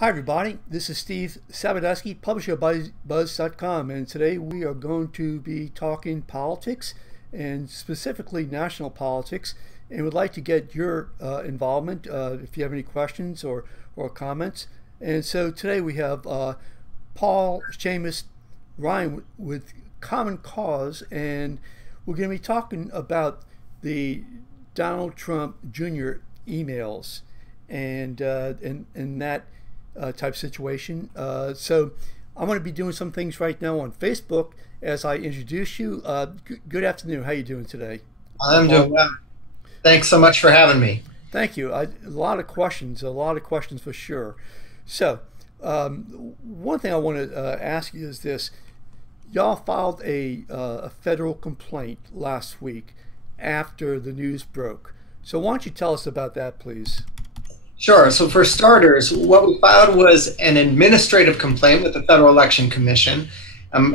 Hi everybody, this is Steve Sabadeski, publisher of BuzzBuzz.com, and today we are going to be talking politics and specifically national politics, and would like to get your involvement if you have any questions or comments. And so today we have Paul, Seamus, Ryan with Common Cause, and we're going to be talking about the Donald Trump Jr. emails and that type situation. So I'm going to be doing some things right now on Facebook as I introduce you. Good afternoon. How are you doing today? I'm doing well. Thanks so much for having me. Thank you. A lot of questions for sure. So one thing I want to ask you is this. Y'all filed a federal complaint last week after the news broke. So why don't you tell us about that, please? Sure. So for starters, what we filed was an administrative complaint with the Federal Election Commission.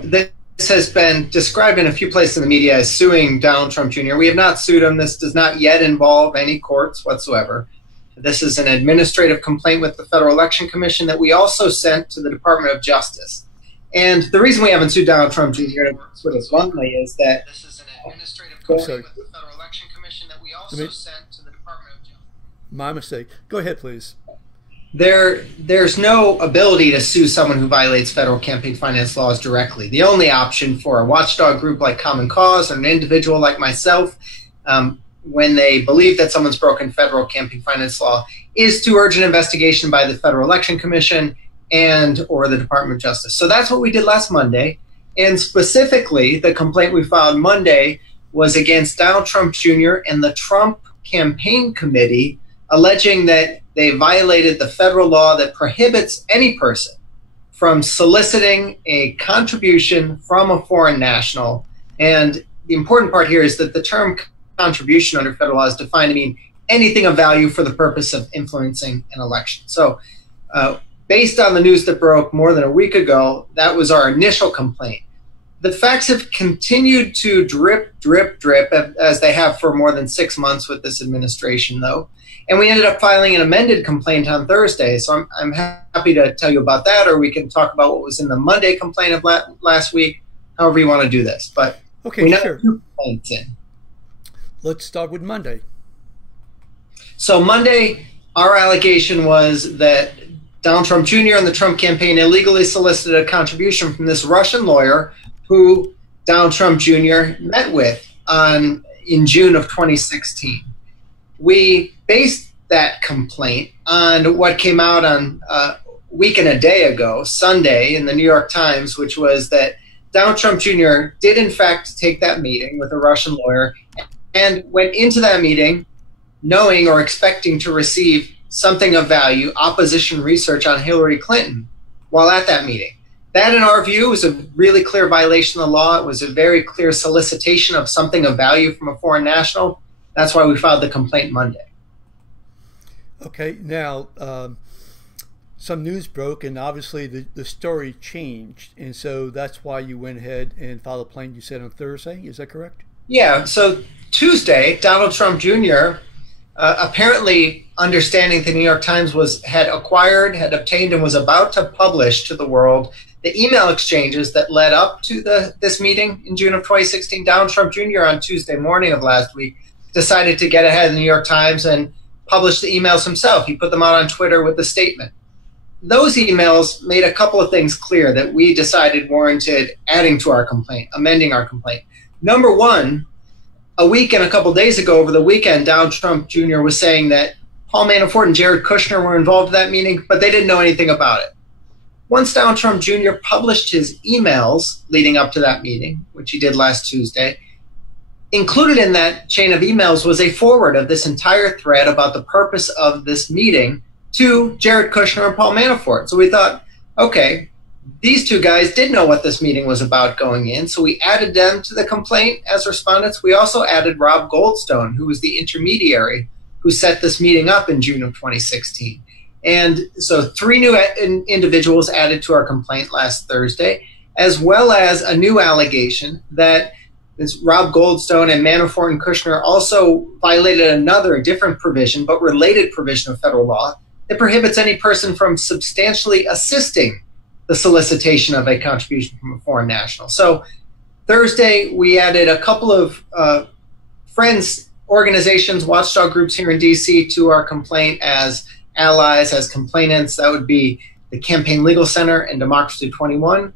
This has been described in a few places in the media as suing Donald Trump Jr. We have not sued him. This does not yet involve any courts whatsoever. This is an administrative complaint with the Federal Election Commission that we also sent to the Department of Justice. And the reason we haven't sued Donald Trump Jr. sort of bluntly is that this is an administrative complaint with the Federal Election Commission that we also sent to the Department of Justice. My mistake. Go ahead, please. There's no ability to sue someone who violates federal campaign finance laws directly. The only option for a watchdog group like Common Cause or an individual like myself, when they believe that someone's broken federal campaign finance law, is to urge an investigation by the Federal Election Commission and or the Department of Justice. So that's what we did last Monday. And specifically, the complaint we filed Monday was against Donald Trump Jr. and the Trump Campaign Committee, alleging that they violated the federal law that prohibits any person from soliciting a contribution from a foreign national. And the important part here is that the term contribution under federal law is defined to mean anything of value for the purpose of influencing an election. So based on the news that broke more than a week ago, that was our initial complaint. The facts have continued to drip, drip, drip, as they have for more than 6 months with this administration, though. And we ended up filing an amended complaint on Thursday. So I'm happy to tell you about that, or we can talk about what was in the Monday complaint of last week, however you want to do this. But okay, we now sure. have 2 complaints in. Let's start with Monday. So Monday, our allegation was that Donald Trump Jr. and the Trump campaign illegally solicited a contribution from this Russian lawyer who Donald Trump Jr. met with in June of 2016. We based that complaint on what came out on a week and a day ago, Sunday, in the New York Times, which was that Donald Trump Jr. did in fact take that meeting with a Russian lawyer and went into that meeting knowing or expecting to receive something of value, opposition research on Hillary Clinton, while at that meeting. That, in our view, was a really clear violation of the law. It was a very clear solicitation of something of value from a foreign national. That's why we filed the complaint Monday. Okay, now some news broke, and obviously the story changed, and so that's why you went ahead and filed a complaint, you said, on Thursday. Is that correct? Yeah, so Tuesday, Donald Trump Jr., apparently understanding the New York Times had obtained, and was about to publish to the world the email exchanges that led up to this meeting in June of 2016. Donald Trump Jr. on Tuesday morning of last week decided to get ahead of the New York Times and publish the emails himself. He put them out on Twitter with a statement. Those emails made a couple of things clear that we decided warranted adding to our complaint, amending our complaint. Number one, a week and a couple days ago over the weekend, Donald Trump Jr. was saying that Paul Manafort and Jared Kushner were involved in that meeting, but they didn't know anything about it. Once Donald Trump Jr. published his emails leading up to that meeting, which he did last Tuesday, included in that chain of emails was a forward of this entire thread about the purpose of this meeting to Jared Kushner and Paul Manafort. So we thought, okay, these two guys did know what this meeting was about going in, so we added them to the complaint as respondents. We also added Rob Goldstone, who was the intermediary who set this meeting up in June of 2016. And so 3 new individuals added to our complaint last Thursday, as well as a new allegation that Rob Goldstone and Manafort and Kushner also violated another different provision, but related provision of federal law, that prohibits any person from substantially assisting the solicitation of a contribution from a foreign national. So Thursday, we added a couple of friends, organizations, watchdog groups here in DC to our complaint as allies, as complainants. That would be the Campaign Legal Center and Democracy 21.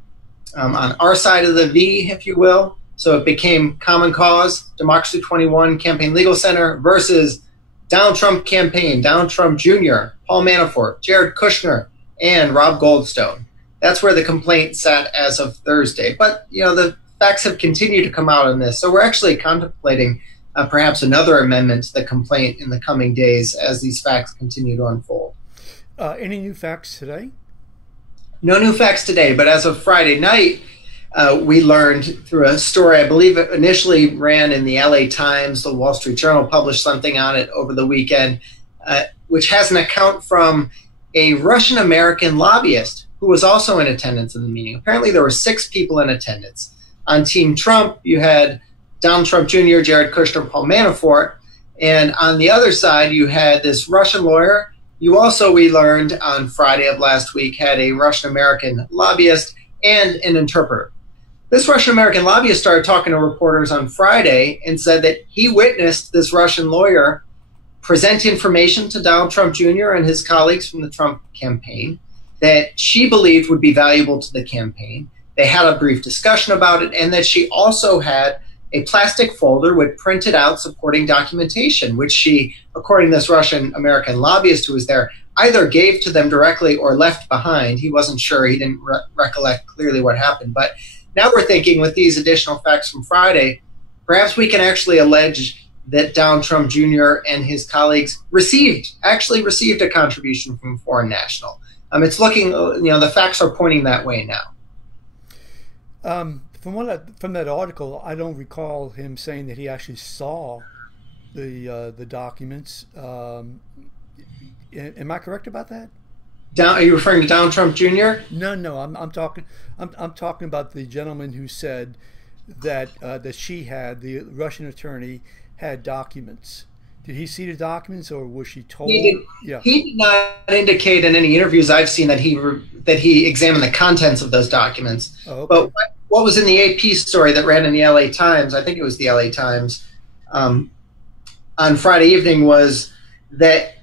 On our side of the V, if you will. So it became Common Cause, Democracy 21, Campaign Legal Center versus Donald Trump Campaign, Donald Trump Jr., Paul Manafort, Jared Kushner, and Rob Goldstone. That's where the complaint sat as of Thursday. But, the facts have continued to come out on this. So we're actually contemplating perhaps another amendment to the complaint in the coming days as these facts continue to unfold. Any new facts today? No new facts today, but as of Friday night, we learned through a story, I believe it initially ran in the LA Times, the Wall Street Journal published something on it over the weekend, which has an account from a Russian-American lobbyist who was also in attendance in the meeting. Apparently there were 6 people in attendance. On Team Trump, you had Donald Trump Jr., Jared Kushner, Paul Manafort, and on the other side, you had this Russian lawyer. You also, we learned on Friday of last week, had a Russian-American lobbyist and an interpreter. This Russian-American lobbyist started talking to reporters on Friday and said that he witnessed this Russian lawyer present information to Donald Trump Jr. and his colleagues from the Trump campaign that she believed would be valuable to the campaign. They had a brief discussion about it, and that she also had a plastic folder with printed out supporting documentation, which she, according to this Russian-American lobbyist who was there, either gave to them directly or left behind. He wasn't sure. He didn't recollect clearly what happened. But now we're thinking with these additional facts from Friday, perhaps we can actually allege that Donald Trump Jr. and his colleagues actually received a contribution from a foreign national. It's looking, the facts are pointing that way now. From that article, I don't recall him saying that he actually saw the documents. Am I correct about that? Are you referring to Donald Trump Jr.? No. I'm talking about the gentleman who said that that she had, the Russian attorney had documents. Did he see the documents, or was she told? He did not indicate in any interviews I've seen that he examined the contents of those documents. Oh, okay. But what was in the AP story that ran in the LA Times, I think it was the LA Times, on Friday evening, was that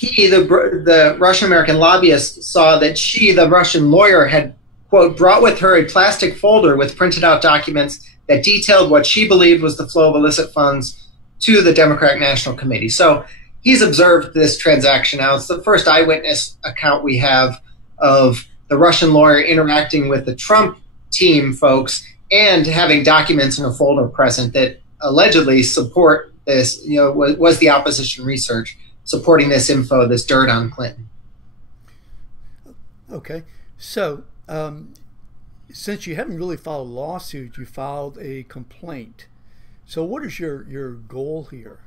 the Russian-American lobbyist, saw that she, the Russian lawyer, had, quote, brought with her a plastic folder with printed out documents that detailed what she believed was the flow of illicit funds to the Democratic National Committee. So he's observed this transaction now. It's the first eyewitness account we have of the Russian lawyer interacting with the Trump team folks and having documents in a folder present that allegedly support this, was the opposition research supporting this info, this dirt on Clinton. Okay. So since you haven't really filed a lawsuit, you filed a complaint. So what is your goal here?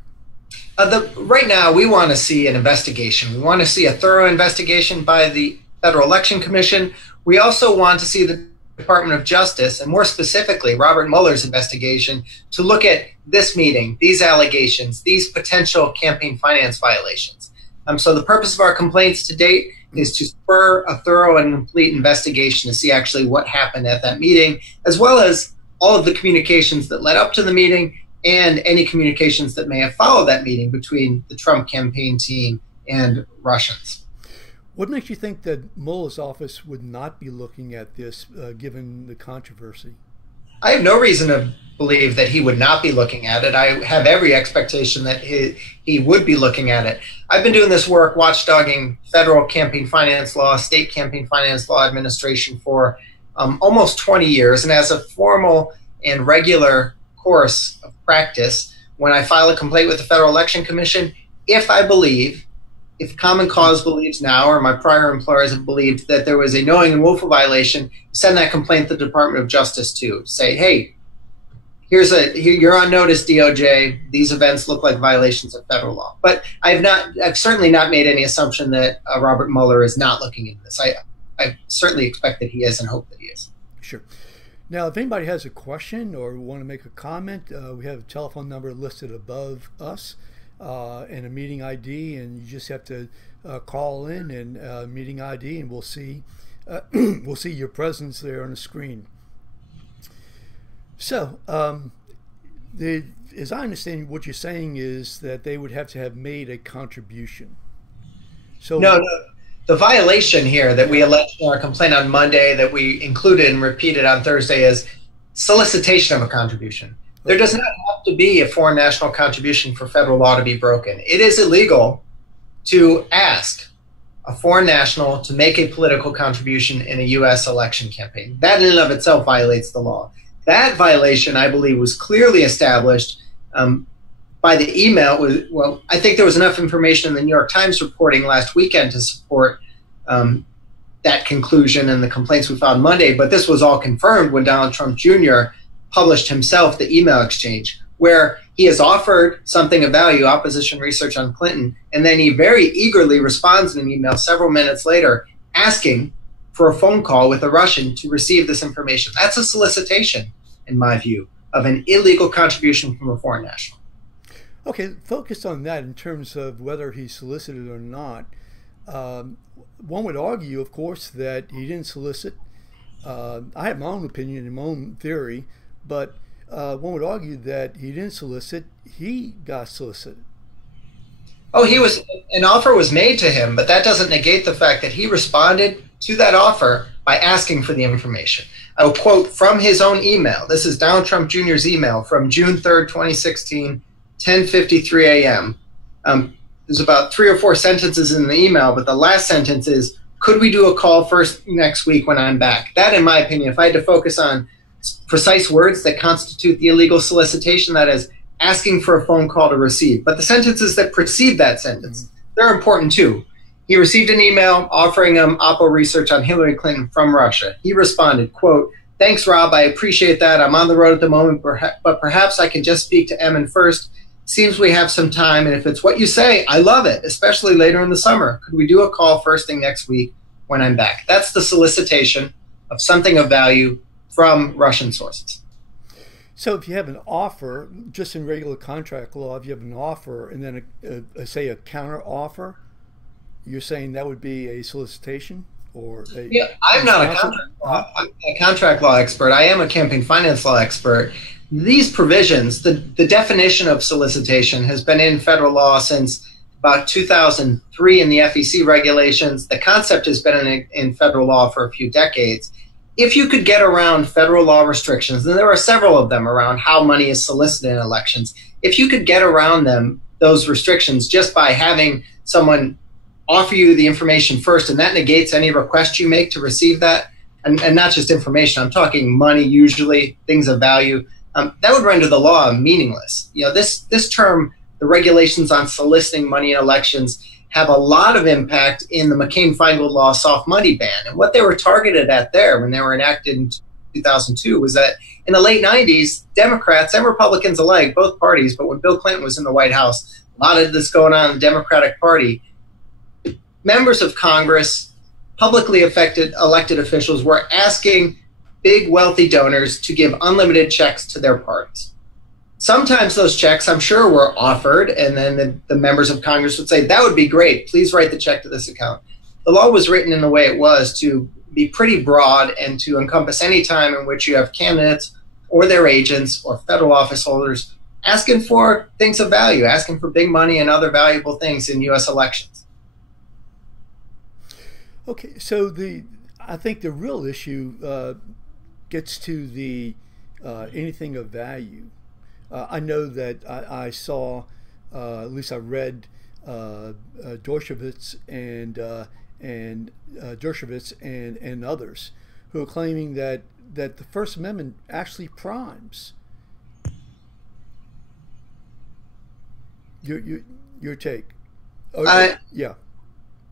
Right now, we want to see an investigation. We want to see a thorough investigation by the Federal Election Commission. We also want to see the Department of Justice, and more specifically, Robert Mueller's investigation, to look at this meeting, these allegations, these potential campaign finance violations. So the purpose of our complaints to date is to spur a thorough and complete investigation to see actually what happened at that meeting, as well as all of the communications that led up to the meeting and any communications that may have followed that meeting between the Trump campaign team and Russians. What makes you think that Mueller's office would not be looking at this, given the controversy? I have no reason to believe that he would not be looking at it. I have every expectation that he would be looking at it. I've been doing this work watchdogging federal campaign finance law, state campaign finance law administration for almost 20 years. And as a formal and regular course of practice, when I file a complaint with the Federal Election Commission, if Common Cause believes now, or my prior employers have believed that there was a knowing and willful violation, send that complaint to the Department of Justice to say, hey, you're on notice, DOJ. These events look like violations of federal law. But I've certainly not made any assumption that Robert Mueller is not looking into this. I certainly expect that he is and hope that he is. Sure. Now, if anybody has a question or want to make a comment, we have a telephone number listed above us and a meeting ID, and you just have to call in and meeting ID, and we'll see we'll see your presence there on the screen. So, as I understand, what you're saying is that they would have to have made a contribution. So no, the violation here that we alleged in our complaint on Monday, that we included and repeated on Thursday, is solicitation of a contribution. There does not have to be a foreign national contribution for federal law to be broken. It is illegal to ask a foreign national to make a political contribution in a U.S. election campaign. That in and of itself violates the law. That violation, I believe, was clearly established by the email. Well, I think there was enough information in the New York Times reporting last weekend to support that conclusion and the complaints we filed Monday, but this was all confirmed when Donald Trump Jr. published himself the email exchange, where he has offered something of value, opposition research on Clinton, and then he very eagerly responds in an email several minutes later asking for a phone call with a Russian to receive this information. That's a solicitation, in my view, of an illegal contribution from a foreign national. Okay, focus on that in terms of whether he solicited or not. One would argue, of course, that he didn't solicit. I have my own opinion and my own theory, but one would argue that he didn't solicit, he got solicited. Oh, an offer was made to him, but that doesn't negate the fact that he responded to that offer by asking for the information. I will quote from his own email. This is Donald Trump Jr.'s email from June 3rd, 2016, 10:53 a.m. There's about 3 or 4 sentences in the email, but the last sentence is, could we do a call first next week when I'm back? That, in my opinion, if I had to focus on precise words that constitute the illegal solicitation, that is asking for a phone call to receive. But the sentences that precede that sentence, they're important too. He received an email offering him Oppo research on Hillary Clinton from Russia. He responded, quote, "Thanks, Rob. I appreciate that. I'm on the road at the moment, but perhaps I can just speak to Emin first. Seems we have some time, and if it's what you say, I love it, especially later in the summer. Could we do a call first thing next week when I'm back?" That's the solicitation of something of value from Russian sources. So if you have an offer, just in regular contract law, if you have an offer and then, say, a counter offer, you're saying that would be a solicitation? Or yeah, I'm not I'm a contract law expert. I am a campaign finance law expert. These provisions, the definition of solicitation has been in federal law since about 2003 in the FEC regulations. The concept has been in federal law for a few decades. If you could get around federal law restrictions, and there are several of them around how money is solicited in elections, if you could get around those restrictions just by having someone offer you the information first, and that negates any request you make to receive that, and not just information, I'm talking money, usually things of value, that would render the law meaningless. You know, this term, the regulations on soliciting money in elections, have a lot of impact in the McCain-Feingold law soft money ban. And what they were targeted at there when they were enacted in 2002 was that in the late 90s, Democrats and Republicans alike, both parties, but when Bill Clinton was in the White House, a lot of this going on in the Democratic Party, members of Congress, publicly elected officials were asking big wealthy donors to give unlimited checks to their parties. Sometimes those checks, I'm sure, were offered, and then the members of Congress would say, that would be great, please write the check to this account. The law was written in the way it was to be pretty broad and to encompass any time in which you have candidates or their agents or federal office holders asking for things of value, asking for big money and other valuable things in U.S. elections. Okay, so I think the real issue gets to the anything of value. I know that I saw, at least I read Dershowitz and others who are claiming that the First Amendment actually primes. Your take? Oh, yeah.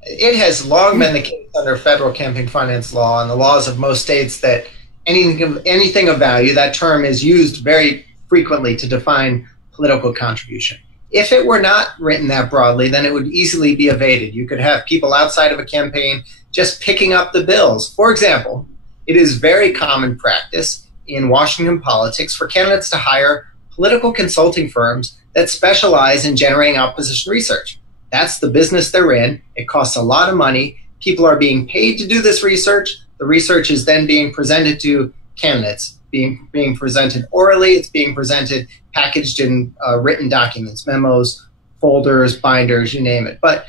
It has long been the case under federal campaign finance law and the laws of most states that anything of value, that term is used very frequently to define political contribution. If it were not written that broadly, then it would easily be evaded. You could have people outside of a campaign just picking up the bills. For example, it is very common practice in Washington politics for candidates to hire political consulting firms that specialize in generating opposition research. That's the business they're in. It costs a lot of money. People are being paid to do this research. The research is then being presented to candidates, being presented orally. It's being presented packaged in written documents, memos, folders, binders, you name it. But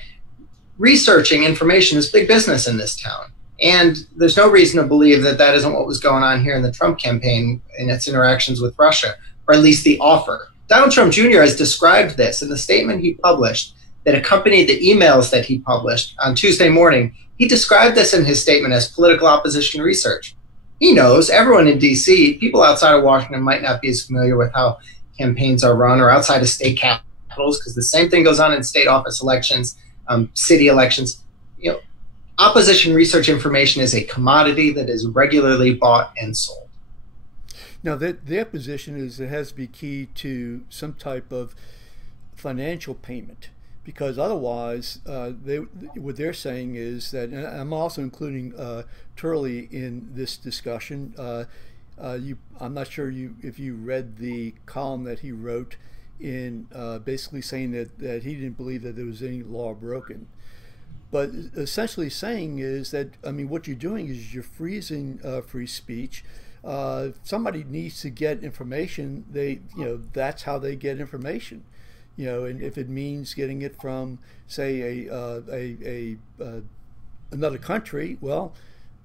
researching information is big business in this town. And there's no reason to believe that that isn't what was going on here in the Trump campaign in its interactions with Russia, or at least the offer. Donald Trump Jr. has described this in the statement he published that accompanied the emails that he published on Tuesday morning. He described this in his statement as political opposition research. He knows everyone in D.C., people outside of Washington might not be as familiar with how campaigns are run, or outside of state capitals, because the same thing goes on in state office elections, city elections. You know, opposition research information is a commodity that is regularly bought and sold. Now, their position is it has to be key to some type of financial payment, because otherwise, what they're saying is that, and I'm also including Turley in this discussion. I'm not sure if you read the column that he wrote in basically saying that he didn't believe that there was any law broken. But essentially saying is that, I mean, what you're doing is you're freezing free speech. Somebody needs to get information. That's how they get information. And if it means getting it from, say, another country, well,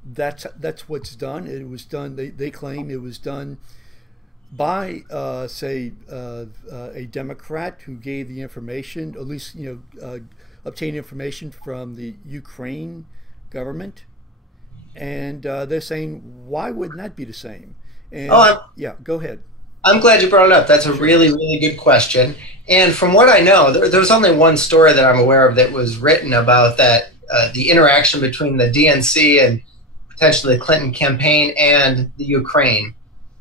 that's what's done. It was done. They claim it was done by, say, a Democrat who gave the information, at least obtained information from the Ukraine government, and they're saying, why wouldn't that be the same? And yeah, go ahead. I'm glad you brought it up. That's a really, really good question. And from what I know, there's only one story that I'm aware of that was written about that, the interaction between the DNC and potentially the Clinton campaign and the Ukraine.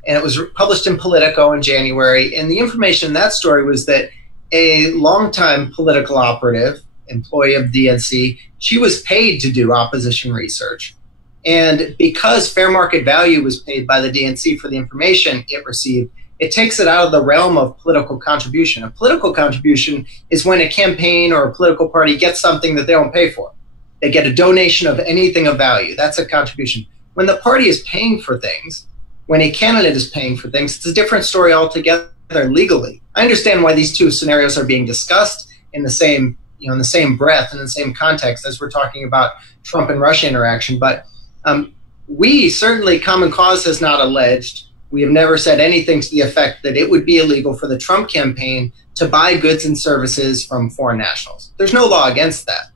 And it was published in Politico in January. And the information in that story was that a longtime political operative, employee of DNC, she was paid to do opposition research. And because fair market value was paid by the DNC for the information it received, it takes it out of the realm of political contribution. A political contribution is when a campaign or a political party gets something that they don't pay for. They get a donation of anything of value. That's a contribution. When the party is paying for things, when a candidate is paying for things, it's a different story altogether legally. I understand why these two scenarios are being discussed in the same, in the same breath and in the same context as we're talking about Trump and Russia interaction. But we certainly, Common Cause has not alleged. We have never said anything to the effect that it would be illegal for the Trump campaign to buy goods and services from foreign nationals. There's no law against that.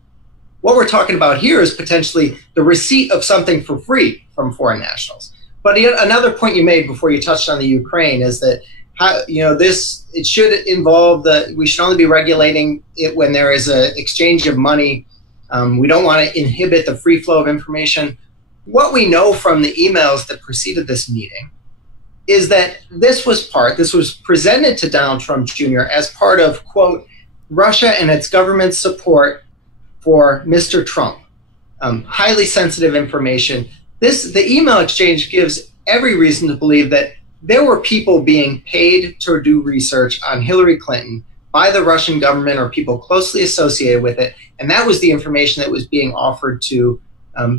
What we're talking about here is potentially the receipt of something for free from foreign nationals. But another point you made before you touched on the Ukraine is that it should involve we should only be regulating it when there is an exchange of money. We don't want to inhibit the free flow of information. What we know from the emails that preceded this meeting is that this was presented to Donald Trump Jr. as part of, quote, Russia and its government's support for Mr. Trump. Highly sensitive information. The email exchange gives every reason to believe that there were people being paid to do research on Hillary Clinton by the Russian government or people closely associated with it, and that was the information that was being offered to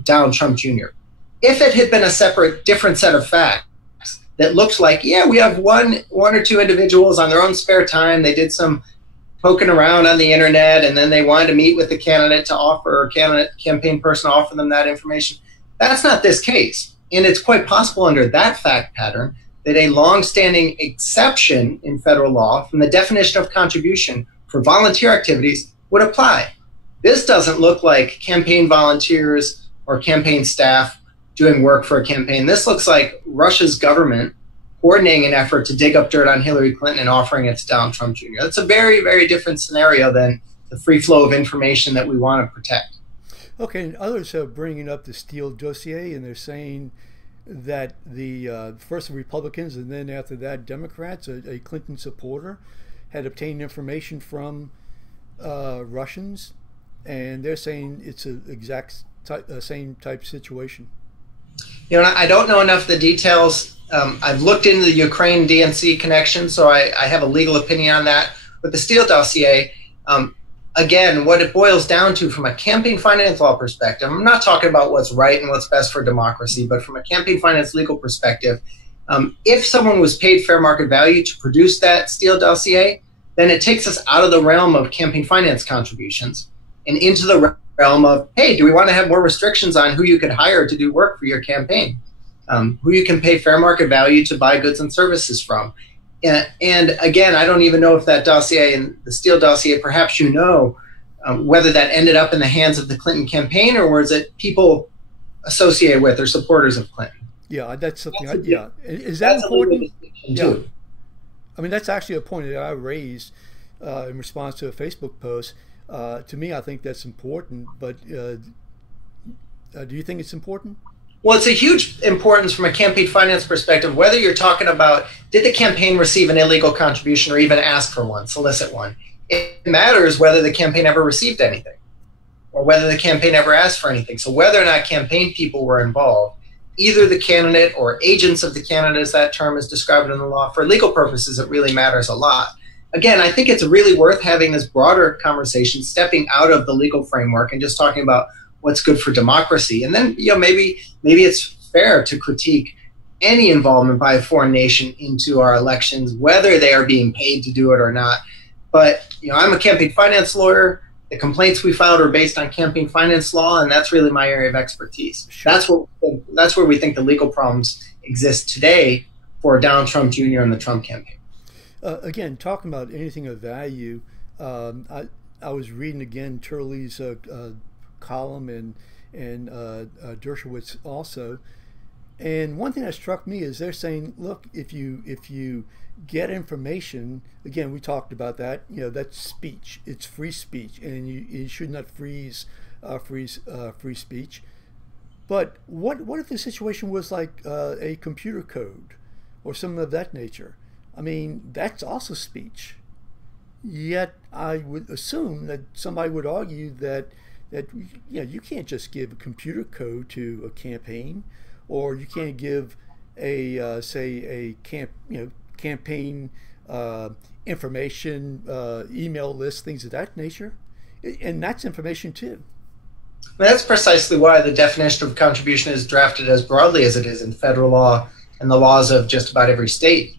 Donald Trump Jr. If it had been a separate, different set of facts that looked like, yeah, we have one or two individuals on their own spare time, they did some poking around on the internet, and then they wanted to meet with the candidate to offer, or campaign person to offer them that information. That's not this case. And it's quite possible under that fact pattern that a long-standing exception in federal law from the definition of contribution for volunteer activities would apply. This doesn't look like campaign volunteers or campaign staff doing work for a campaign. This looks like Russia's government coordinating an effort to dig up dirt on Hillary Clinton and offering it to Donald Trump Jr. That's a very, very different scenario than the free flow of information that we want to protect. Okay, and others are bringing up the Steele dossier, and they're saying that first the Republicans and then after that Democrats, a Clinton supporter, had obtained information from Russians, and they're saying it's an exact same type situation. I don't know enough of the details. I've looked into the Ukraine DNC connection, so I have a legal opinion on that. But the Steele dossier, again, what it boils down to from a campaign finance law perspective, I'm not talking about what's right and what's best for democracy, but from a campaign finance legal perspective, if someone was paid fair market value to produce that Steele dossier, then it takes us out of the realm of campaign finance contributions and into the realm of, hey, do we want to have more restrictions on who you could hire to do work for your campaign, who you can pay fair market value to buy goods and services from? And again, I don't even know if that dossier and the Steele dossier, perhaps whether that ended up in the hands of the Clinton campaign or was it people associated with or supporters of Clinton? Yeah, that's something. Is that important? Yeah. I mean, that's actually a point that I raised in response to a Facebook post. To me, I think that's important. But do you think it's important? Well, it's a huge importance from a campaign finance perspective, whether you're talking about did the campaign receive an illegal contribution or even ask for one, solicit one. It matters whether the campaign ever received anything or whether the campaign ever asked for anything. So whether or not campaign people were involved, either the candidate or agents of the candidate, as that term is described in the law, for legal purposes, it really matters a lot. Again, I think it's really worth having this broader conversation, stepping out of the legal framework and just talking about what's good for democracy. And then, maybe it's fair to critique any involvement by a foreign nation into our elections, whether they are being paid to do it or not. But, I'm a campaign finance lawyer. The complaints we filed are based on campaign finance law, and that's really my area of expertise. Sure. That's where we think the legal problems exist today for Donald Trump Jr. and the Trump campaign. Again, talking about anything of value, I was reading again Turley's column and Dershowitz also, and one thing that struck me is they're saying, look, if you get information, again, we talked about that, that's speech, it's free speech, and you should not freeze free speech. But what if the situation was like a computer code or something of that nature? I mean, that's also speech. Yet I would assume that somebody would argue that you can't just give a computer code to a campaign, or you can't give a campaign information, email list, things of that nature, and that's information too. That's precisely why the definition of contribution is drafted as broadly as it is in federal law and the laws of just about every state,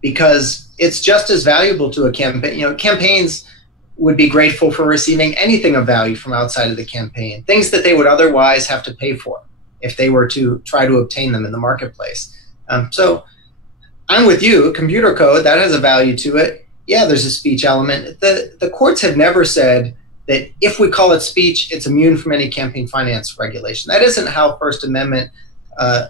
because it's just as valuable to a campaign. Campaigns would be grateful for receiving anything of value from outside of the campaign, things that they would otherwise have to pay for if they were to try to obtain them in the marketplace. So I'm with you. Computer code, that has a value to it. Yeah, there's a speech element. The courts have never said that if we call it speech, it's immune from any campaign finance regulation. That isn't how First Amendment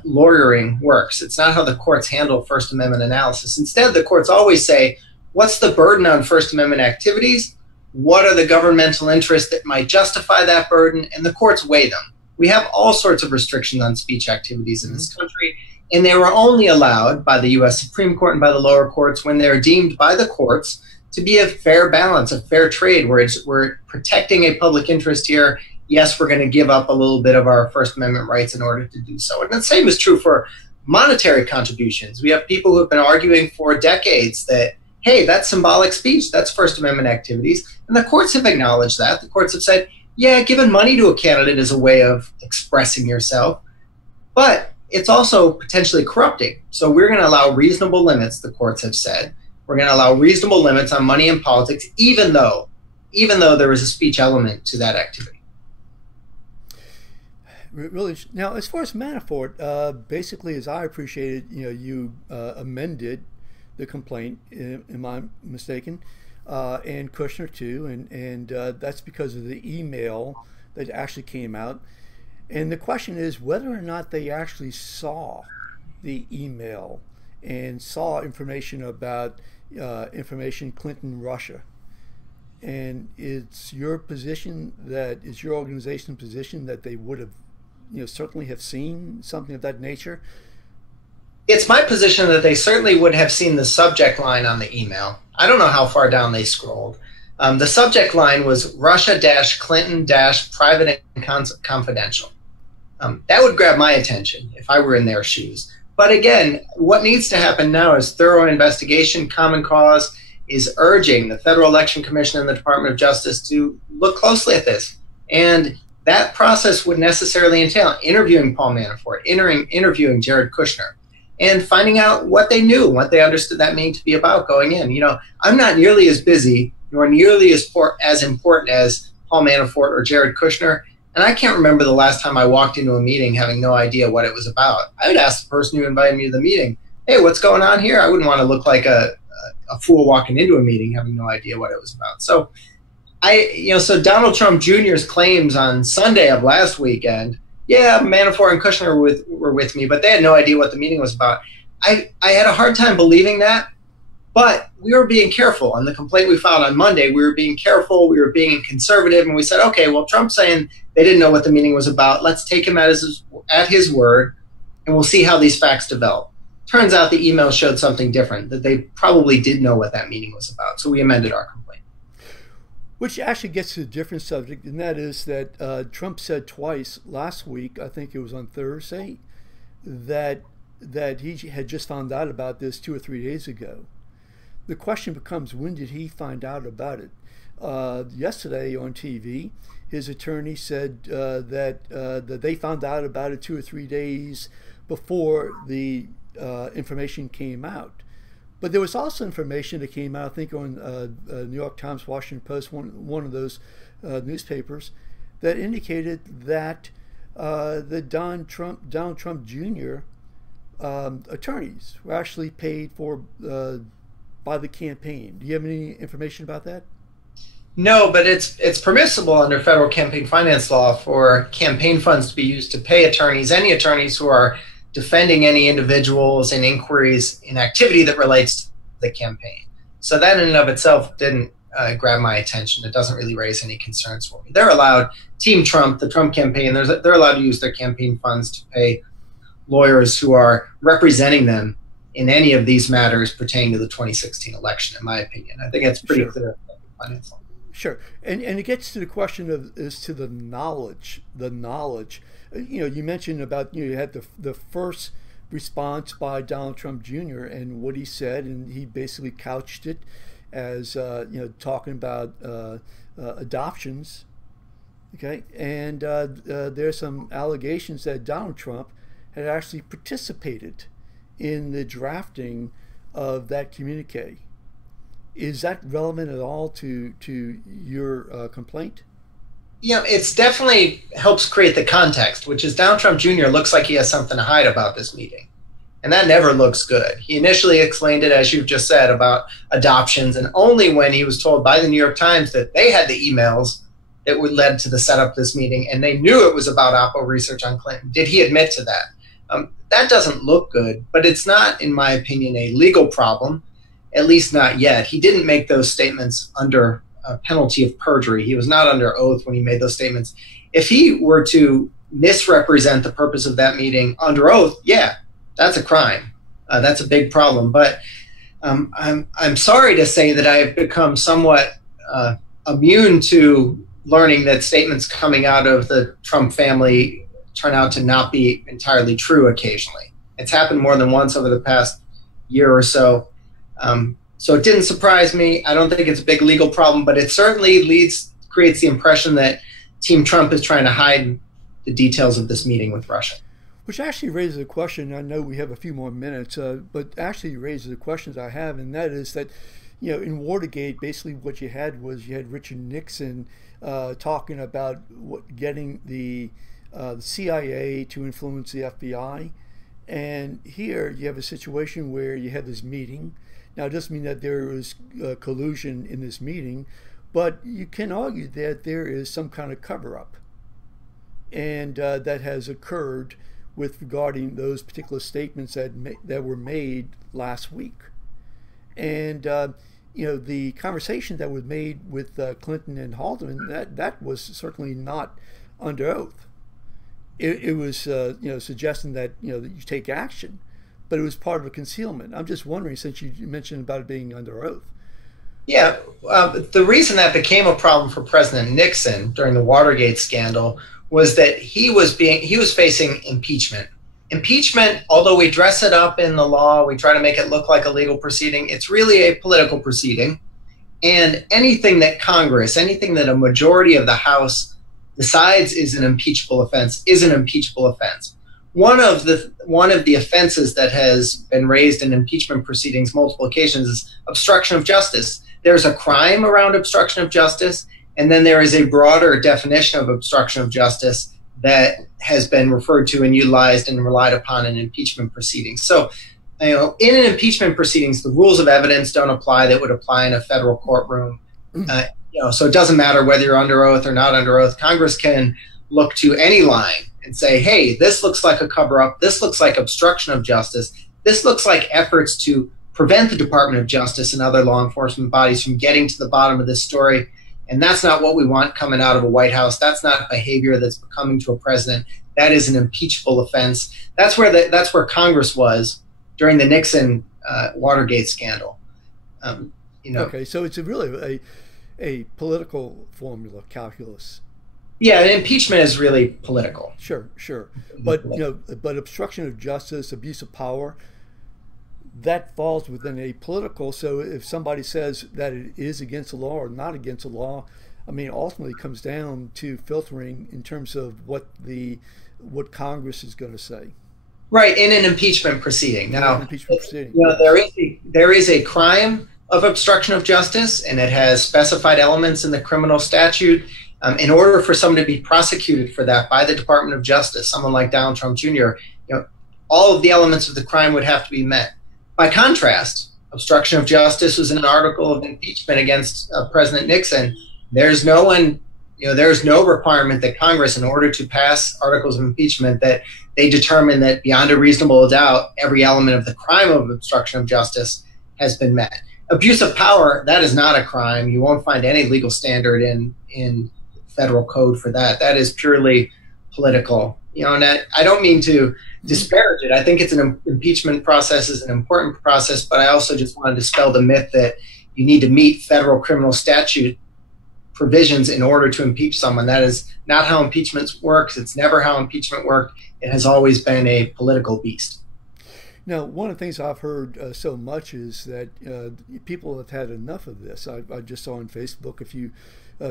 lawyering works. It's not how the courts handle First Amendment analysis. Instead, the courts always say, what's the burden on First Amendment activities? What are the governmental interests that might justify that burden? And the courts weigh them. We have all sorts of restrictions on speech activities in this country, and they were only allowed by the U.S. Supreme Court and by the lower courts when they're deemed by the courts to be a fair balance, a fair trade, where we're protecting a public interest here. Yes, we're going to give up a little bit of our First Amendment rights in order to do so. And the same is true for monetary contributions. We have people who have been arguing for decades that, hey, that's symbolic speech, that's First Amendment activities. And the courts have acknowledged that. The courts have said, yeah, giving money to a candidate is a way of expressing yourself, but it's also potentially corrupting. So we're going to allow reasonable limits, the courts have said. We're going to allow reasonable limits on money in politics, even though there is a speech element to that activity. Really. Now, as far as Manafort, basically, as I appreciated, you amended the complaint, am I mistaken? And Kushner too, and that's because of the email that actually came out. And the question is whether or not they actually saw the email and saw information about information Clinton Russia. And it's your position is your organization's position that they would have, certainly have seen something of that nature? It's my position that they certainly would have seen the subject line on the email. I don't know how far down they scrolled. The subject line was Russia-Clinton-private and confidential. That would grab my attention if I were in their shoes. But again, what needs to happen now is thorough investigation, common cause, is urging the Federal Election Commission and the Department of Justice to look closely at this. And that process would necessarily entail interviewing Paul Manafort, interviewing Jared Kushner, and finding out what they knew, what they understood that meeting to be about going in. You know, I'm not nearly as busy nor nearly as important as Paul Manafort or Jared Kushner, and I can't remember the last time I walked into a meeting having no idea what it was about. I would ask the person who invited me to the meeting, hey, what's going on here? I wouldn't want to look like a fool walking into a meeting having no idea what it was about. So so Donald Trump Jr.'s claims on Sunday of last weekend, yeah, Manafort and Kushner were with me, but they had no idea what the meeting was about. I had a hard time believing that, but we were being careful. On the complaint we filed on Monday, we were being careful, we were being conservative, and we said, okay, well, Trump's saying they didn't know what the meeting was about. Let's take him at his word, and we'll see how these facts develop. Turns out the email showed something different, that they probably did know what that meeting was about, so we amended our complaint. Which actually gets to a different subject, and that is that Trump said twice last week, I think it was on Thursday, that he had just found out about this 2 or 3 days ago. The question becomes, when did he find out about it? Yesterday on TV, his attorney said that they found out about it 2 or 3 days before the information came out. But there was also information that came out, I think, on New York Times, Washington Post, one of those newspapers, that indicated that the Donald Trump Jr. Attorneys were actually paid for by the campaign. Do you have any information about that? No, but it's permissible under federal campaign finance law for campaign funds to be used to pay attorneys, any attorneys who are defending any individuals in inquiries in activity that relates to the campaign. So that in and of itself didn't grab my attention. It doesn't really raise any concerns for me. They're allowed, Team Trump, the Trump campaign, they're allowed to use their campaign funds to pay lawyers who are representing them in any of these matters pertaining to the 2016 election, in my opinion. I think it's pretty clear. Sure, and it gets to the question of as to the knowledge. You know, you mentioned about you had the first response by Donald Trump Jr. and what he said, and he basically couched it as talking about adoptions. Okay, and there's some allegations that Donald Trump had actually participated in the drafting of that communique. Is that relevant at all to your complaint? Yeah, it's definitely helps create the context, which is Donald Trump Jr. looks like he has something to hide about this meeting. And that never looks good. He initially explained it, as you've just said, about adoptions, and only when he was told by the New York Times that they had the emails that would led to the setup of this meeting, and they knew it was about Oppo research on Clinton, did he admit to that. That doesn't look good, but it's not, in my opinion, a legal problem, at least not yet. He didn't make those statements under a penalty of perjury. He was not under oath when he made those statements. If he were to misrepresent the purpose of that meeting under oath, yeah, that's a crime. That's a big problem. But I'm sorry to say that I have become somewhat immune to learning that statements coming out of the Trump family turn out to not be entirely true occasionally. It's happened more than once over the past year or so. So it didn't surprise me. I don't think it's a big legal problem, but it certainly creates the impression that Team Trump is trying to hide the details of this meeting with Russia. Which actually raises a question. I know we have a few more minutes, but actually raises the questions I have, and that is that, in Watergate, basically what you had Richard Nixon talking about getting the CIA to influence the FBI, and here you have a situation where you have this meeting. Now, it doesn't mean that there is collusion in this meeting, but you can argue that there is some kind of cover-up, and that has occurred with regarding those particular statements that were made last week. And the conversation that was made with Clinton and Haldeman, that was certainly not under oath. It was suggesting that that you take action, but it was part of a concealment. I'm just wondering, since you mentioned about it being under oath. Yeah, the reason that became a problem for President Nixon during the Watergate scandal was that he was facing impeachment Impeachment, although we dress it up in the law, we try to make it look like a legal proceeding, it's really a political proceeding. And anything that Congress, anything that a majority of the House decides is an impeachable offense is an impeachable offense. One of the offenses that has been raised in impeachment proceedings multiple occasions is obstruction of justice. There's a crime around obstruction of justice, and then there is a broader definition of obstruction of justice that has been referred to and utilized and relied upon in impeachment proceedings. So, in an impeachment proceedings, the rules of evidence don't apply that would apply in a federal courtroom. So it doesn't matter whether you're under oath or not under oath. Congress can look to any line and say, hey, this looks like a cover-up. This looks like obstruction of justice. This looks like efforts to prevent the Department of Justice and other law enforcement bodies from getting to the bottom of this story. And that's not what we want coming out of a White House. That's not behavior that's becoming to a president. That is an impeachable offense. That's where Congress was during the Nixon Watergate scandal. Okay, so it's really a political formula, calculus. Yeah, impeachment is really political. Sure. But but obstruction of justice, abuse of power, that falls within a political. So if somebody says that it is against the law or not against the law, I mean, ultimately it comes down to filtering in terms of what Congress is going to say. Right, in an impeachment proceeding. Now, there is a crime of obstruction of justice, and it has specified elements in the criminal statute. In order for someone to be prosecuted for that by the Department of Justice, someone like Donald Trump Jr., all of the elements of the crime would have to be met. By contrast, obstruction of justice was in an article of impeachment against President Nixon. There's no requirement that Congress, in order to pass articles of impeachment, that they determine that beyond a reasonable doubt, every element of the crime of obstruction of justice has been met. Abuse of power, that is not a crime. You won't find any legal standard in federal code for that. That is purely political. And I don't mean to disparage it. I think it's an impeachment process is an important process, but I also just want to dispel the myth that you need to meet federal criminal statute provisions in order to impeach someone. That is not how impeachment works. It's never how impeachment worked. It has always been a political beast. Now, one of the things I've heard so much is that people have had enough of this. I just saw on Facebook a few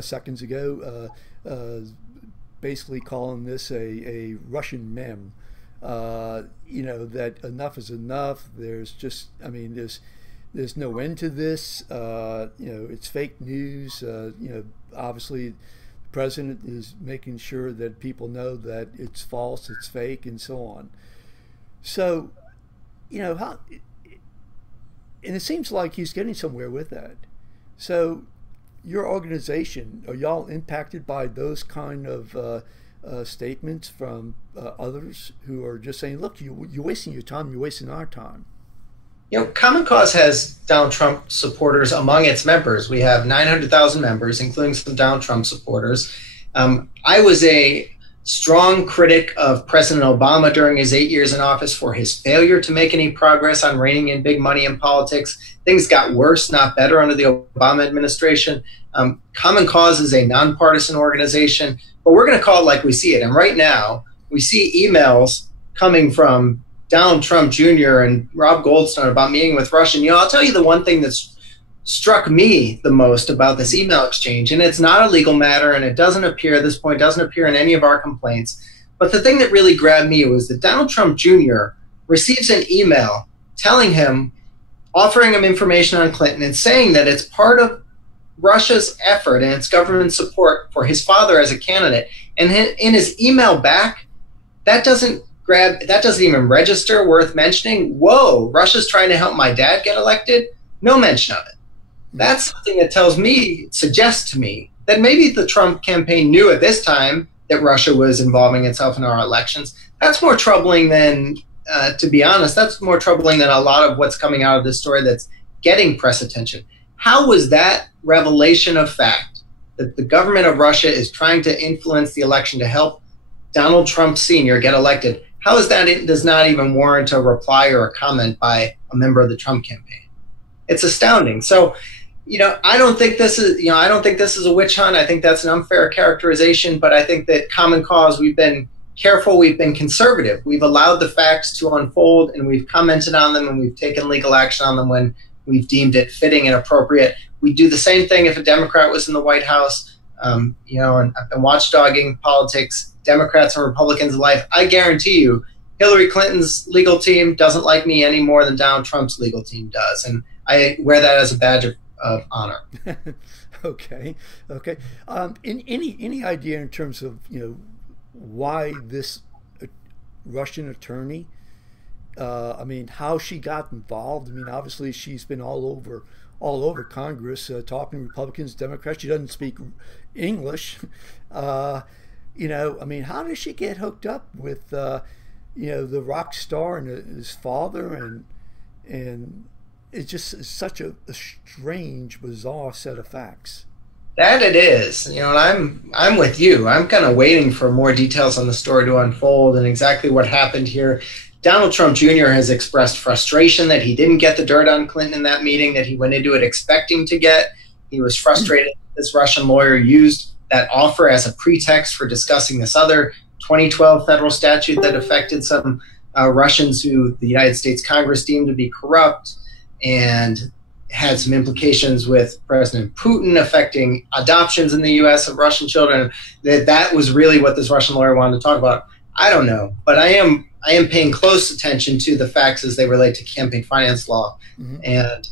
seconds ago, basically calling this a Russian meme. That enough is enough. There's no end to this. It's fake news. Obviously, the president is making sure that people know that it's false, it's fake, and so on. So, and it seems like he's getting somewhere with that. So, your organization, are y'all impacted by those kind of statements from others who are just saying, look, you're wasting your time, you're wasting our time? Common Cause has Donald Trump supporters among its members. We have 900,000 members, including some Donald Trump supporters. I was a strong critic of President Obama during his 8 years in office for his failure to make any progress on reining in big money in politics. Things got worse, not better, under the Obama administration. Common Cause is a nonpartisan organization, but we're going to call it like we see it. And right now, we see emails coming from Donald Trump Jr. and Rob Goldstone about meeting with Russia. And I'll tell you the one thing that's struck me the most about this email exchange, and it's not a legal matter, and it doesn't appear at this point, doesn't appear in any of our complaints. But the thing that really grabbed me was that Donald Trump Jr. receives an email telling him, offering him information on Clinton and saying that it's part of Russia's effort and its government support for his father as a candidate. And in his email back, that doesn't even register worth mentioning. Whoa, Russia's trying to help my dad get elected? No mention of it. That's something that suggests to me that maybe the Trump campaign knew at this time that Russia was involving itself in our elections. That's more troubling than, to be honest, that's more troubling than a lot of what's coming out of this story that's getting press attention. How was that revelation of fact, that the government of Russia is trying to influence the election to help Donald Trump Sr. get elected, how is that it does not even warrant a reply or a comment by a member of the Trump campaign? It's astounding. So, I don't think this is a witch hunt. I think that's an unfair characterization, but I think that Common Cause, we've been careful, we've been conservative. We've allowed the facts to unfold, and we've commented on them, and we've taken legal action on them when we've deemed it fitting and appropriate. We'd do the same thing if a Democrat was in the White House. And I've been watchdogging politics, Democrats and Republicans alike. I guarantee you, Hillary Clinton's legal team doesn't like me any more than Donald Trump's legal team does, and I wear that as a badge of honor. Okay. Any idea in terms of why this Russian attorney? I mean, how she got involved? I mean, obviously she's been all over Congress, talking to Republicans, Democrats. She doesn't speak English. I mean, how does she get hooked up with the rock star and his father, and it's just such a strange, bizarre set of facts. That it is, and I'm with you. I'm kind of waiting for more details on the story to unfold and exactly what happened here. Donald Trump Jr. has expressed frustration that he didn't get the dirt on Clinton in that meeting that he went into it expecting to get. He was frustrated this Russian lawyer used that offer as a pretext for discussing this other 2012 federal statute that affected some Russians who the United States Congress deemed to be corrupt, and had some implications with President Putin affecting adoptions in the U.S. of Russian children. That was really what this Russian lawyer wanted to talk about. I don't know, but I am paying close attention to the facts as they relate to campaign finance law, and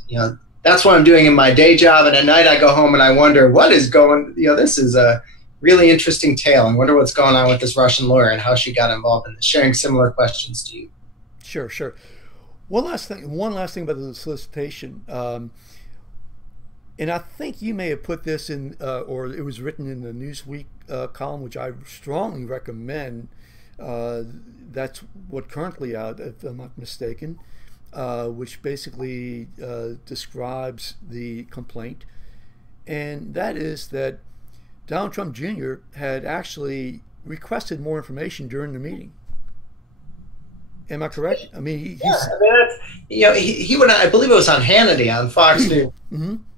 that's what I'm doing in my day job. And at night I go home and I wonder what is going. This is a really interesting tale. I wonder what's going on with this Russian lawyer and how she got involved in this. Sharing similar questions to you. Sure. One last thing about the solicitation, and I think you may have put this in, or it was written in the Newsweek column, which I strongly recommend. That's what currently out, if I'm not mistaken, which basically describes the complaint, and that is that Donald Trump Jr. had actually requested more information during the meeting. Am I correct? I mean, he went. I believe it was on Hannity on Fox News,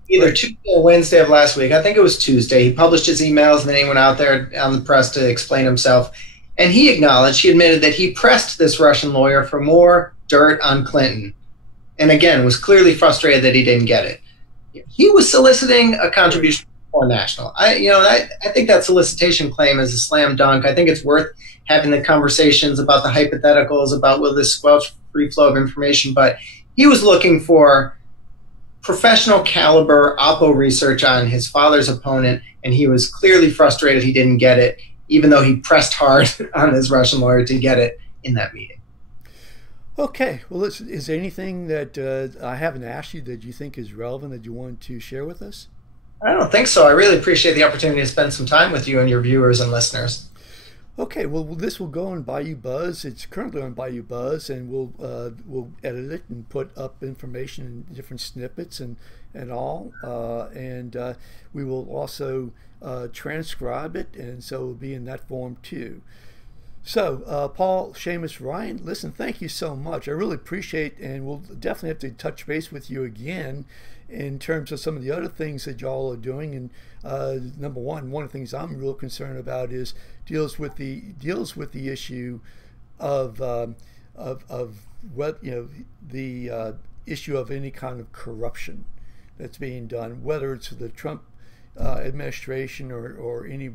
either Tuesday or Wednesday of last week. I think it was Tuesday. He published his emails, and then he went out there on the press to explain himself. And he admitted that he pressed this Russian lawyer for more dirt on Clinton, and again was clearly frustrated that he didn't get it. He was soliciting a contribution for National. I think that solicitation claim is a slam dunk. I think it's worth having the conversations about the hypotheticals about will this squelch free flow of information, but he was looking for professional caliber Oppo research on his father's opponent, and he was clearly frustrated he didn't get it, even though he pressed hard on his Russian lawyer to get it in that meeting. Okay, well, is there anything that I haven't asked you that you think is relevant that you want to share with us? I don't think so. I really appreciate the opportunity to spend some time with you and your viewers and listeners. Okay, well, this will go on Bayou Buzz. It's currently on Bayou Buzz, and we'll edit it and put up information in different snippets and all, and we will also transcribe it, and so it will be in that form too. So, Paul Seamus Ryan, listen, thank you so much. I really appreciate, and we'll definitely have to touch base with you again in terms of some of the other things that y'all are doing. And number one of the things I'm real concerned about is deals with the issue of what the issue of any kind of corruption that's being done, whether it's the Trump administration or any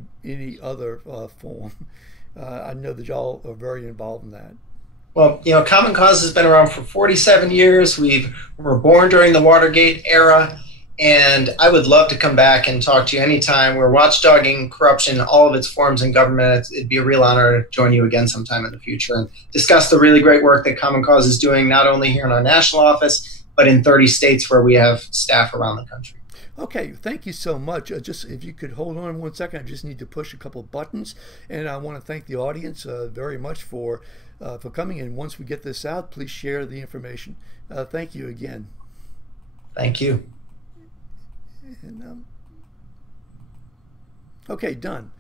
other form. I know that y'all are very involved in that. Well, Common Cause has been around for 47 years. We were born during the Watergate era, and I would love to come back and talk to you anytime. We're watchdogging corruption in all of its forms in government. It'd be a real honor to join you again sometime in the future and discuss the really great work that Common Cause is doing, not only here in our national office, but in 30 states where we have staff around the country. Okay, thank you so much. Just if you could hold on 1 second, I just need to push a couple of buttons, and I want to thank the audience very much for coming in. Once we get this out, please share the information. Thank you again. Thank you. And, okay, done.